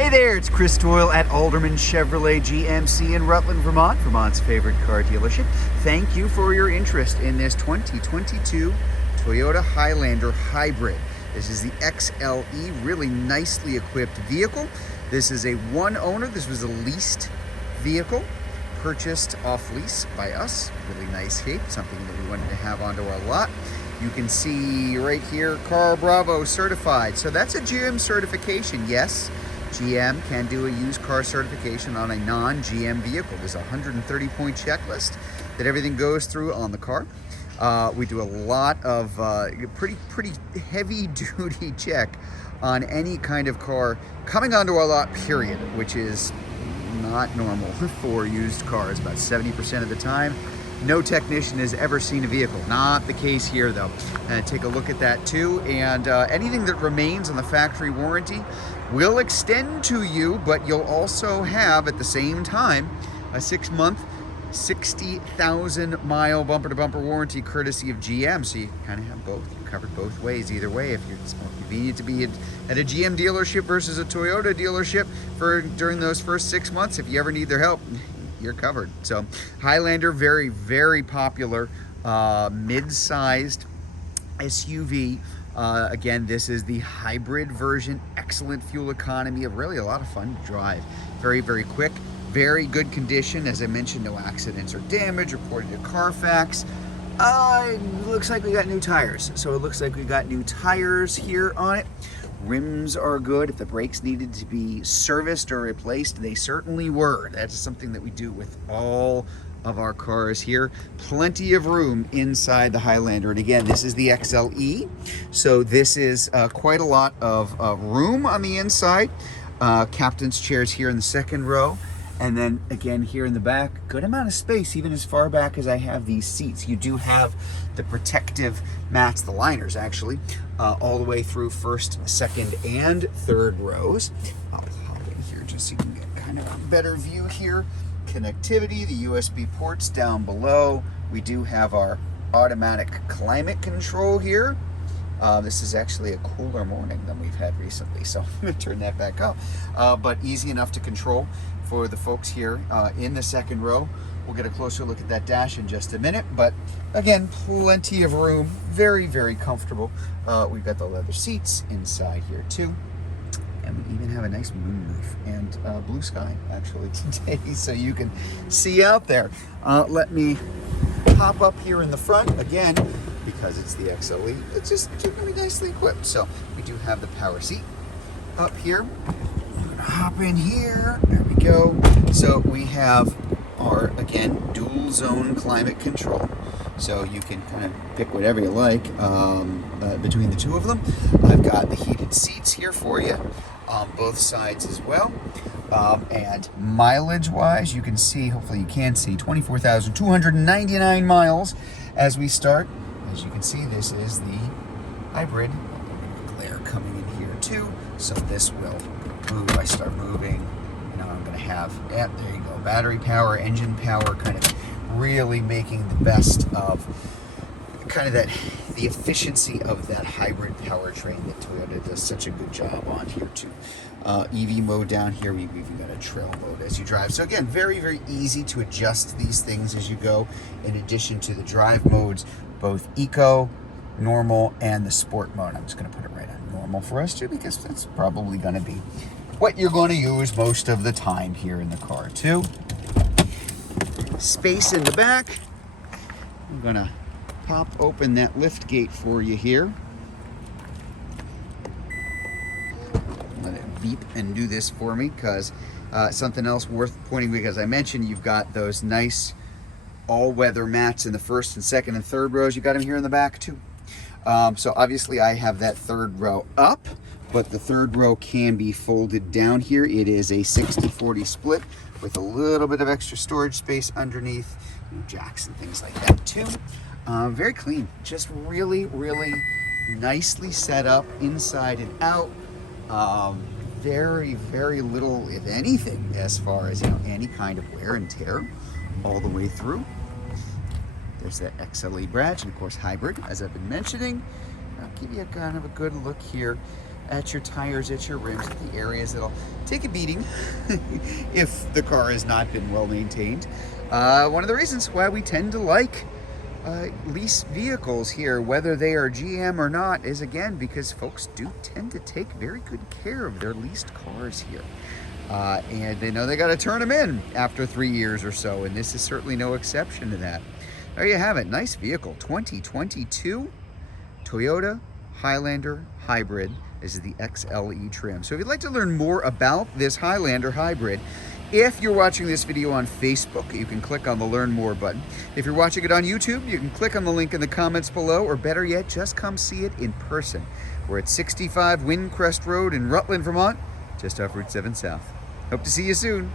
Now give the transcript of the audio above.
Hey there, it's Chris Doyle at Alderman Chevrolet GMC in Rutland, Vermont, Vermont's favorite car dealership. Thank you for your interest in this 2022 Toyota Highlander Hybrid. This is the XLE, really nicely equipped vehicle. This is a one owner, this was a leased vehicle, purchased off lease by us. Really nice shape, something that we wanted to have onto our lot. You can see right here, Car Bravo certified. So that's a GM certification, yes. GM can do a used car certification on a non-GM vehicle. There's a 130-point checklist that everything goes through on the car. We do a lot of pretty heavy-duty check on any kind of car coming onto our lot, period, which is not normal for used cars. About 70% of the time, no technician has ever seen a vehicle. Not the case here, though. Take a look at that too. And anything that remains on the factory warranty will extend to you, but you'll also have at the same time a 6-month, 60,000 mile bumper-to-bumper warranty courtesy of GM. So you kind of have both. You're covered both ways either way. If it's more convenient to be at a GM dealership versus a Toyota dealership during those first 6 months, if you ever need their help, you're covered. So Highlander, very popular mid-sized SUV. Again, this is the hybrid version, excellent fuel economy, really a lot of fun to drive. Very quick, very good condition. As I mentioned, no accidents or damage reported to Carfax. It looks like we got new tires. So it looks like we got new tires here on it. Rims are good. If the brakes needed to be serviced or replaced, they certainly were. That's something that we do with all of our cars here. Plenty of room inside the Highlander. And again, this is the XLE. So this is quite a lot of room on the inside. Captain's chairs here in the second row. And then again here in the back, good amount of space, even as far back as I have these seats. You do have the protective mats, the liners actually, all the way through first, second, and third rows. I'll hop in here just so you can get kind of a better view here. Connectivity, the USB ports down below. We do have our automatic climate control here. This is actually a cooler morning than we've had recently, so I'm going to turn that back up. But easy enough to control for the folks here in the second row. We'll get a closer look at that dash in just a minute, but again, plenty of room, very comfortable. We've got the leather seats inside here too. And we even have a nice moonroof and blue sky actually today, so you can see out there. Let me pop up here in the front again, because it's the XLE. It's just really nicely equipped. So we do have the power seat up here. I'm gonna hop in here. There we go. So we have our, again, dual zone climate control. So you can kind of pick whatever you like between the two of them. I've got the heated seats here for you on both sides as well. And mileage-wise, you can see, hopefully you can see, 24,299 miles as we start. As you can see, this is the hybrid. Glare coming in here too. So this will move. I start moving. Now I'm going to have, yeah, there you go, battery power, engine power, kind of really making the best of kind of the efficiency of that hybrid powertrain that Toyota does such a good job on here too. EV mode down here, we've even got a trail mode as you drive. So again, very easy to adjust these things as you go, in addition to the drive modes, both eco, normal, and the sport mode. I'm just going to put it right on normal for us too, because that's probably going to be what you're going to use most of the time here in the car too. Space in the back. I'm going to pop open that lift gate for you here. Let it beep and do this for me, because something else worth pointing, because I mentioned you've got those nice all-weather mats in the first and second and third rows. You got them here in the back too. So obviously I have that third row up, but the third row can be folded down here. It is a 60-40 split with a little bit of extra storage space underneath, jacks and things like that too. Very clean, just really nicely set up inside and out. Very little, if anything, as far as, you know, any kind of wear and tear all the way through. There's that XLE badge, and of course hybrid, as I've been mentioning. I'll give you a kind of a good look here at your tires, at your rims, at the areas that'll take a beating if the car has not been well maintained. One of the reasons why we tend to like lease vehicles here, whether they are GM or not, is again because folks do tend to take very good care of their leased cars here. And they know they got to turn them in after 3 years or so, and this is certainly no exception to that. There you have it. Nice vehicle. 2022 Toyota Highlander Hybrid. This is the XLE trim. So if you'd like to learn more about this Highlander Hybrid, if you're watching this video on Facebook, you can click on the Learn More button. If you're watching it on YouTube, you can click on the link in the comments below, or better yet, just come see it in person. We're at 65 Windcrest Road in Rutland, Vermont, just off Route 7 South. Hope to see you soon.